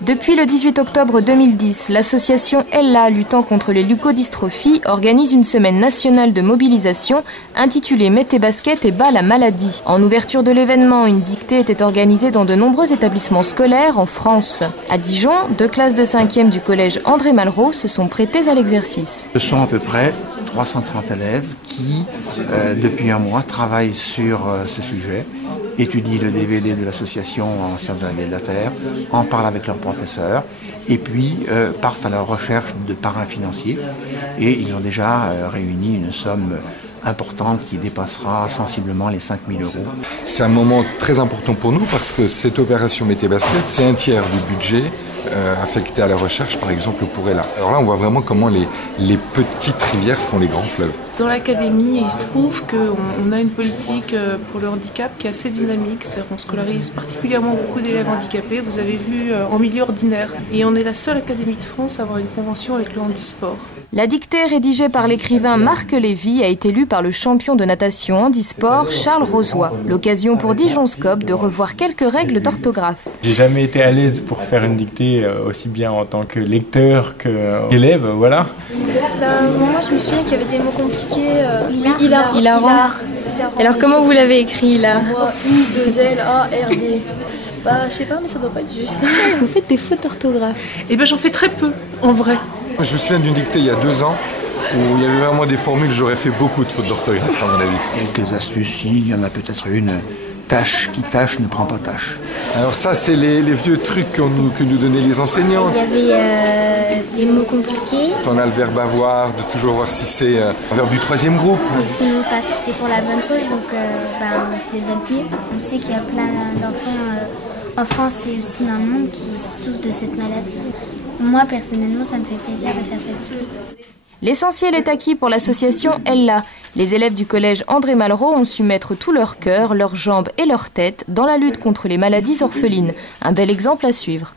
Depuis le 18 octobre 2010, l'association Ella luttant contre les leucodystrophies organise une semaine nationale de mobilisation intitulée « Mets tes baskets et bats la maladie ». En ouverture de l'événement, une dictée était organisée dans de nombreux établissements scolaires en France. À Dijon, 2 classes de 5e du collège André Malraux se sont prêtées à l'exercice. Ce sont à peu près 330 élèves qui, depuis un mois, travaillent sur ce sujet, étudient le DVD de l'association en sciences de la vie et de la terre, en parlent avec leurs professeurs et puis partent à la recherche de parrains financiers. Et ils ont déjà réuni une somme importante qui dépassera sensiblement les 5 000 €. C'est un moment très important pour nous parce que cette opération Mets tes baskets, c'est un tiers du budget affecté à la recherche, par exemple pour Ella. Alors là, on voit vraiment comment les petites rivières font les grands fleuves. Dans l'académie, il se trouve qu'on a une politique pour le handicap qui est assez dynamique, c'est-à-dire qu'on scolarise particulièrement beaucoup d'élèves handicapés, vous avez vu, en milieu ordinaire. Et on est la seule académie de France à avoir une convention avec le handisport. La dictée rédigée par l'écrivain Marc Lévy a été lue par le champion de natation handisport Charles Rosoy. L'occasion pour Dijonscope de revoir quelques règles d'orthographe. J'ai jamais été à l'aise pour faire une dictée aussi bien en tant que lecteur qu'élève, voilà. Moi je me souviens qu'il y avait des mots compliqués. Hilarant. Alors comment vous l'avez écrit là? U2L-A-R-D. Je sais pas, mais ça doit pas être juste. Est-ce que vous faites des fautes d'orthographe? Eh bien j'en fais très peu, en vrai. Je me souviens d'une dictée il y a 2 ans où il y avait vraiment des formules, j'aurais fait beaucoup de fautes d'orthographe à mon avis. Quelques astuces, il y en a peut-être une. Tâche qui tâche ne prend pas tâche. Alors ça, c'est les vieux trucs que nous donnaient les enseignants. Il y avait des mots compliqués. On a le verbe avoir, de toujours voir si c'est un verbe du 3e groupe. Et sinon, c'était pour la bonne cause, donc on faisait de notre mieux. On sait qu'il y a plein d'enfants en France et aussi dans le monde qui souffrent de cette maladie. Moi, personnellement, ça me fait plaisir de faire cette dictée. L'essentiel est acquis pour l'association Ella. Les élèves du collège André Malraux ont su mettre tout leur cœur, leurs jambes et leur tête dans la lutte contre les maladies orphelines. Un bel exemple à suivre.